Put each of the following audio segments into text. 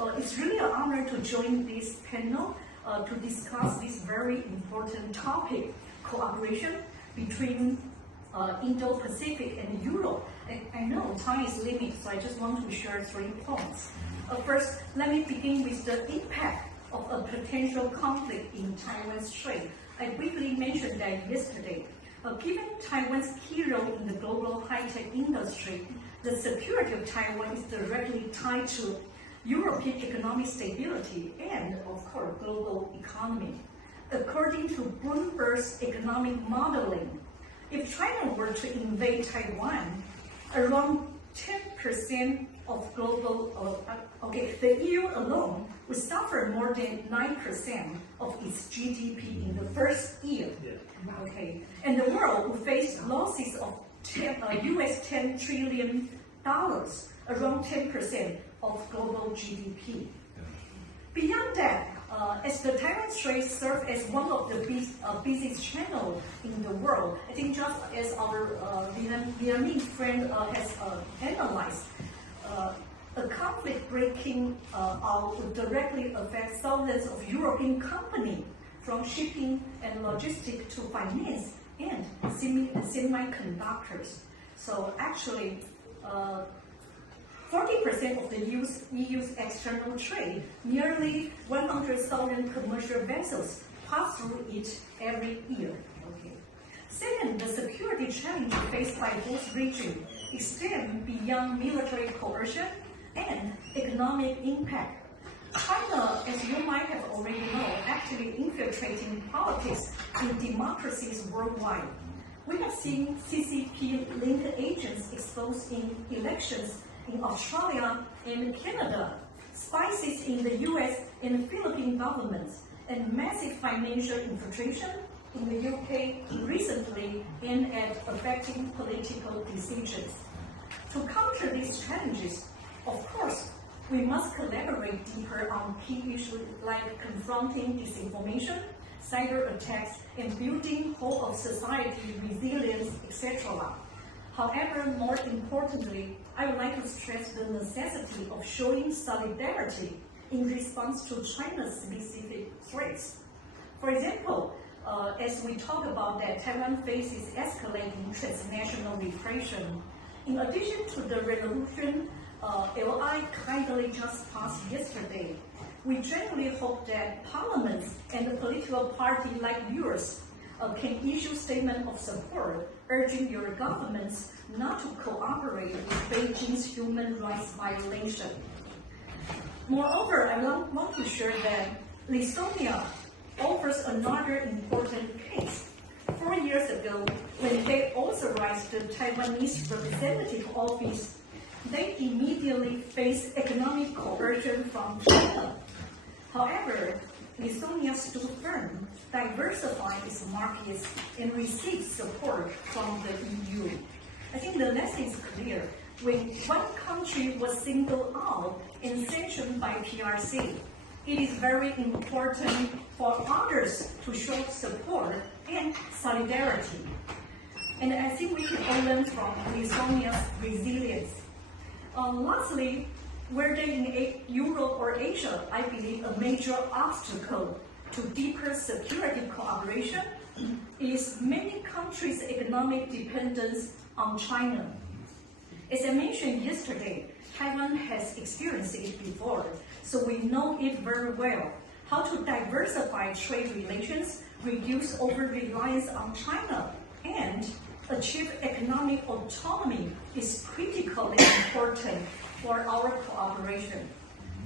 So it's really an honor to join this panel to discuss this very important topic, cooperation between Indo-Pacific and Europe. I know time is limited, so I just want to share 3 points. First, let me begin with the impact of a potential conflict in Taiwan's trade. I briefly mentioned that yesterday. Given Taiwan's key role in the global high-tech industry, the security of Taiwan is directly tied to European economic stability and, of course, global economy. According to Bloomberg's economic modeling, if China were to invade Taiwan, around 10% of global, the EU alone would suffer more than 9% of its GDP in the first year. Okay, and the world would face losses of US $10 trillion, around 10% of global GDP. Beyond that, as the Taiwan Strait serves as one of the busiest channels in the world, I think just as our Vietnamese friend has analyzed, a conflict breaking out would directly affect thousands of European companies, from shipping and logistics to finance and semiconductors. So actually, 40% of the EU's external trade, nearly 100,000 commercial vessels pass through it every year. Okay. Second, the security challenges faced by both regions extend beyond military coercion and economic impact. China, as you might have already known, actually infiltrating politics in democracies worldwide. We have seen CCP-linked agents exposed in elections in Australia and Canada, spies in the US and Philippine governments, and massive financial infiltration in the UK recently aimed at affecting political decisions. To counter these challenges, of course, we must collaborate deeper on key issues like confronting disinformation, cyber attacks, and building whole of society resilience, etc. However, more importantly, I would like to stress the necessity of showing solidarity in response to China's specific threats. For example, as we talk about that, Taiwan faces escalating transnational repression. In addition to the resolution LI kindly just passed yesterday, we genuinely hope that parliaments and a political party like yours can issue statements of support, urging your governments not to cooperate with Beijing's human rights violation. Moreover, I want to share that Lithuania offers another important case. 4 years ago, when they authorized the Taiwanese representative office, they immediately faced economic coercion from China. However, Lithuania stood firm, diversified its markets, and received support from the EU. I think the lesson is clear. When one country was singled out and sanctioned by PRC, it is very important for others to show support and solidarity. And I think we can all learn from Lithuania's resilience. Lastly, whether in Europe or Asia, I believe a major obstacle to deeper security cooperation is many countries' economic dependence on China. As I mentioned yesterday, Taiwan has experienced it before, so we know it very well. How to diversify trade relations, reduce over-reliance on China, and achieve economic autonomy is critically important for our cooperation.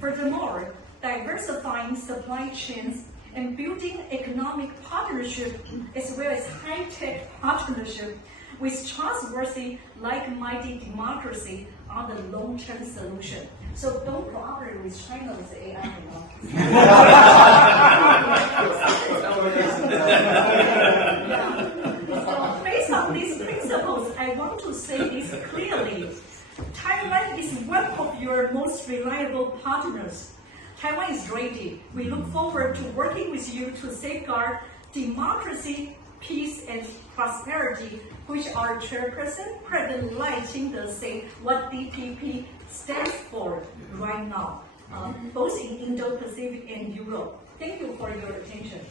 Furthermore, diversifying supply chains and building economic partnership as well as high-tech partnership with trustworthy, like-minded democracy are the long-term solution. So don't cooperate with China with AI, So based on these principles, I want to say this clearly. Taiwan is one of your most reliable partners. Taiwan is ready. We look forward to working with you to safeguard democracy, peace, and prosperity, which our chairperson, President Lai Ching-te, say what DPP stands for right now. both in Indo-Pacific and Europe. Thank you for your attention.